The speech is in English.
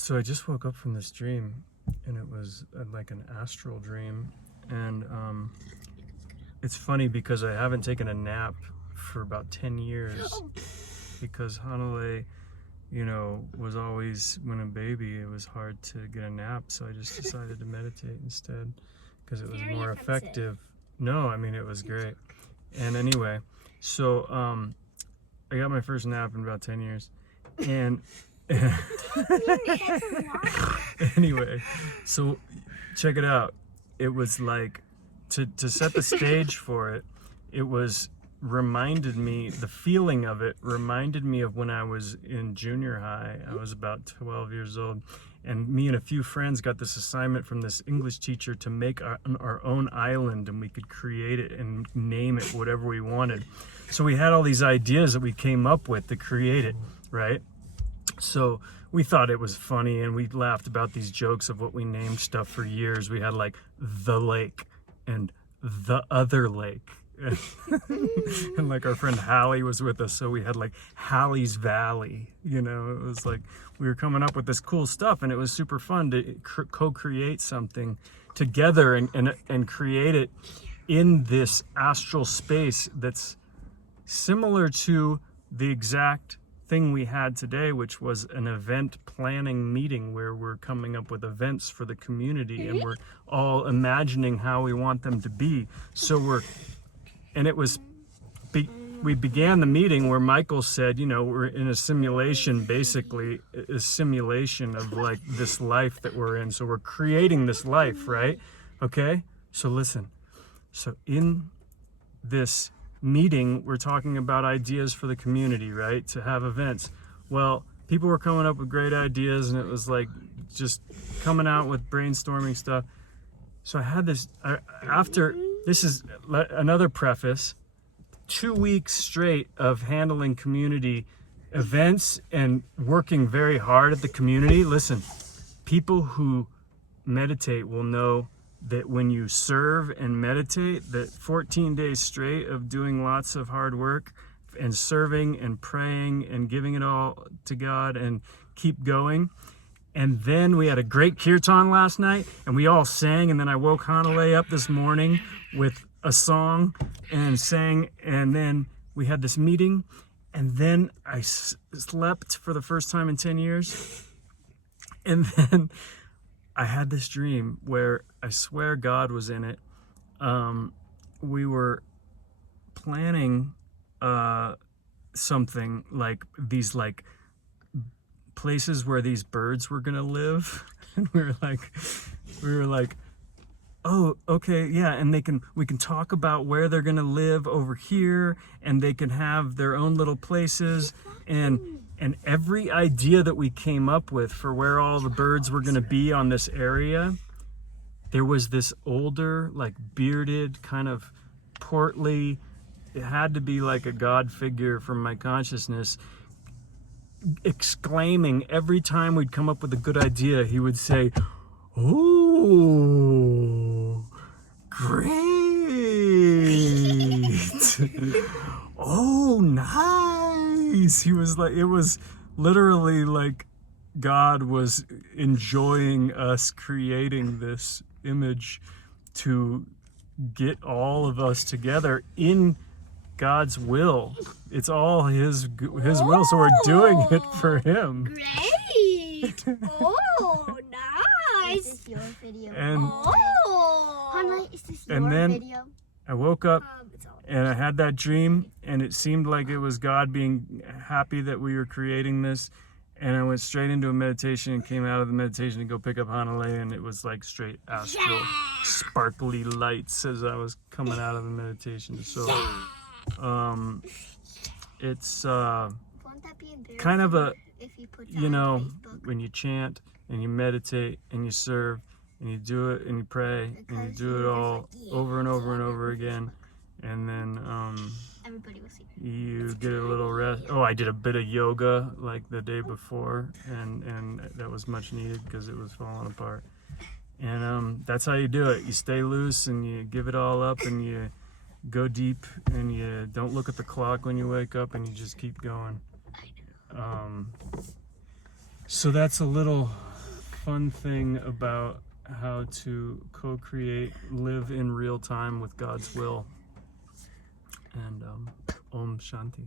So I just woke up from this dream, and it was like an astral dream, and it's funny because I haven't taken a nap for about 10 years because Hanalei, was always, when a baby, it was hard to get a nap, so I just decided to meditate instead because it was more effective. No, I mean, it was great. And anyway, so I got my first nap in about 10 years, and anyway, so check it out. It was like, to set the stage for it, the feeling of it reminded me of when I was in junior high. I was about 12 years old, and me and a few friends got this assignment from this English teacher to make our own island, and we could create it and name it whatever we wanted. So we had all these ideas that we came up with to create it, right? So we thought it was funny, and we laughed about these jokes of what we named stuff for years. We had like the lake and the other lake. And like our friend Hallie was with us, so we had like Hallie's Valley. It was like we were coming up with this cool stuff, and it was super fun to co-create something together and create it in this astral space that's similar to the exact thing we had today, which was an event planning meeting where we're coming up with events for the community, and we're all imagining how we want them to be. We began the meeting where Michael said, we're in a simulation, basically a simulation of like this life that we're in. So we're creating this life, right? Okay, so listen. So in this meeting, we're talking about ideas for the community, right? To have events. Well, people were coming up with great ideas, and it was like just coming out with brainstorming stuff. So I had this, this is another preface, 2 weeks straight of handling community events and working very hard at the community. Listen, people who meditate will know that when you serve and meditate, that 14 days straight of doing lots of hard work and serving and praying and giving it all to God and keep going. And then we had a great kirtan last night, and we all sang, and then I woke Hanalei up this morning with a song and sang, and then we had this meeting, and then I slept for the first time in 10 years, and then I had this dream where I swear God was in it. We were planning something like these places where these birds were gonna live, and we were like, oh, okay, yeah, and we can talk about where they're gonna live over here, and they can have their own little places, and every idea that we came up with for where all the birds were gonna be on this area, there was this older, like bearded, kind of portly, it had to be like a God figure from my consciousness, exclaiming every time we'd come up with a good idea. He would say, "Oh, great! Oh, nice!" He was like, it was literally like God was enjoying us creating this image to get all of us together in God's will. It's all his will, so we're doing it for him. Great! Oh, nice! Is this your video? And Hanalei, is this your then video? I woke up and I had that dream, and it seemed like it was God being happy that we were creating this, and I went straight into a meditation and came out of the meditation to go pick up Hanalei, and it was like straight astral, sparkly lights as I was coming out of the meditation. So it's kind of a, when you chant and you meditate and you serve and you do it and you pray and you do it all over and over and over again, and then Everybody will see. you get a little rest. Oh, I did a bit of yoga like the day before, and that was much needed because it was falling apart. And that's how you do it. You stay loose and you give it all up, and you go deep, and you don't look at the clock when you wake up, and you just keep going. So that's a little fun thing about how to co-create, live in real time with God's will. And Om Shanti.